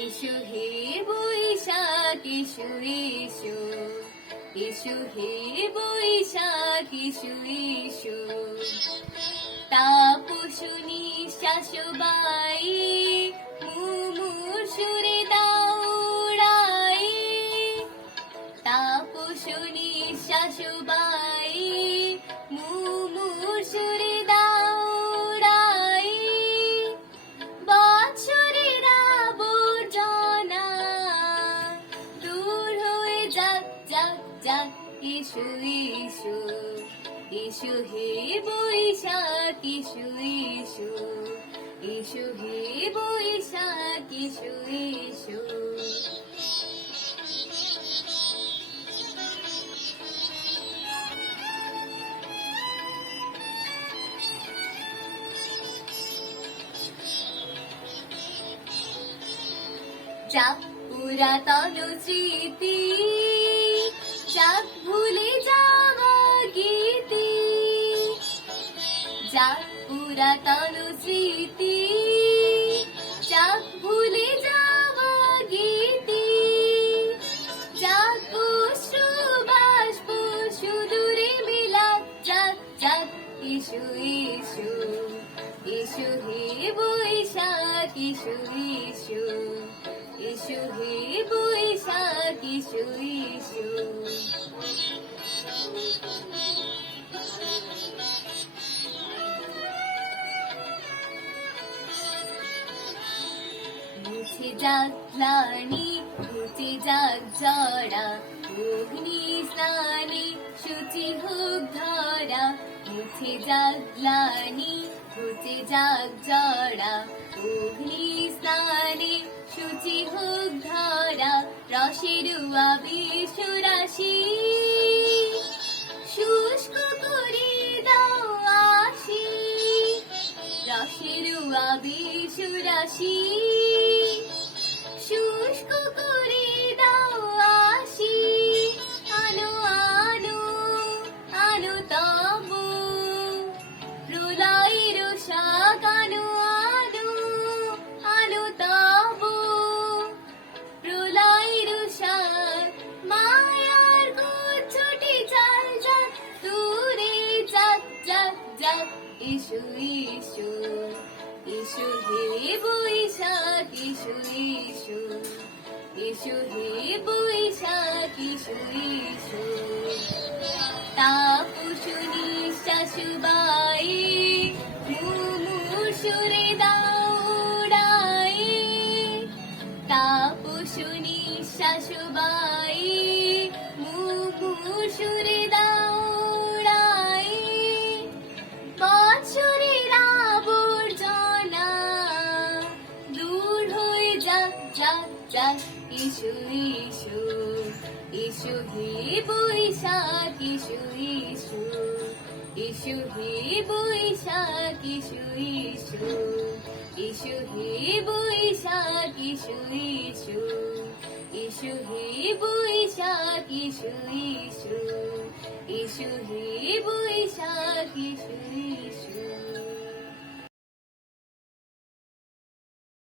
Issue হে Boishakh issue issue, issue হে Boishakh issue issue. তাপসুনি শাশুবাই মুমূর্ষুরে দাউড়াই, তাপসুনি শাশুবাই মুমূর্ষুরে দাউড়াই। বছরের আবর্জনা দূর হয়ে যাক যাক যাক, ইসু ইসু, ইসু হে বৈশাখ ইসু ইসু, ইসু হে বৈশাখ ইসু ইসু। যাক পুরাতন স্মৃতি, যাক ভুলে যাওয়া গীতি, যাক পুরাতন স্মৃতি, যাক ভুলে যাওয়া গীতি, যাক অশ্রু বাষ্প সুদূরে বিলাপ, যাক যাক ইসু ইসু, ইসু হে বৈশাখ ইসু ইসু, ইসু হে বৈশাখ ইসু ইসু। মুছে যাক গ্লানি, মুছে যাক জড়া, অগ্নি স্নানে শুচি হোক ধরা। মুছে যাক গ্লানি, মুছে যাক জড়া, অগ্নি স্নানে শুচি হোক ধরা। রসের আবেশ রাশি শুষ্ক করে দাও আসি, রসের আবেশ রাশি শুষ্ক করে দাও আসি। আনো আনো আনো তব প্রলয়ের শাক, আনো আনো আনো তব প্রলয়ের শাক। মায়ার গুচ্ছটি চাল যাক দূরে, যাক যাক যাক ইসু ইসু, ইসু হে বৈশাখ ইসু ইসু, ইসু হে বৈশাখ ইসু ইসু। তাপসুনি শাশুবাই মুমূর্ষুরে দাউড়াই, তাপসুনি শাশুবাই মুমূর্ষুরে দাউড়াই। বছরের আবর্জনা দূর হয়ে যাক যাক যাক, ইসু ইসু, ইসু হে বৈশাখ ইসু ইসু, ইসু হে বৈশাখ ইসু ইসু, ইসু হে বৈশাখ ইসু ইসু, ইসু হে বৈশাখ ইসু ইসু, ইসু হে বৈশাখ ইসু ইসু।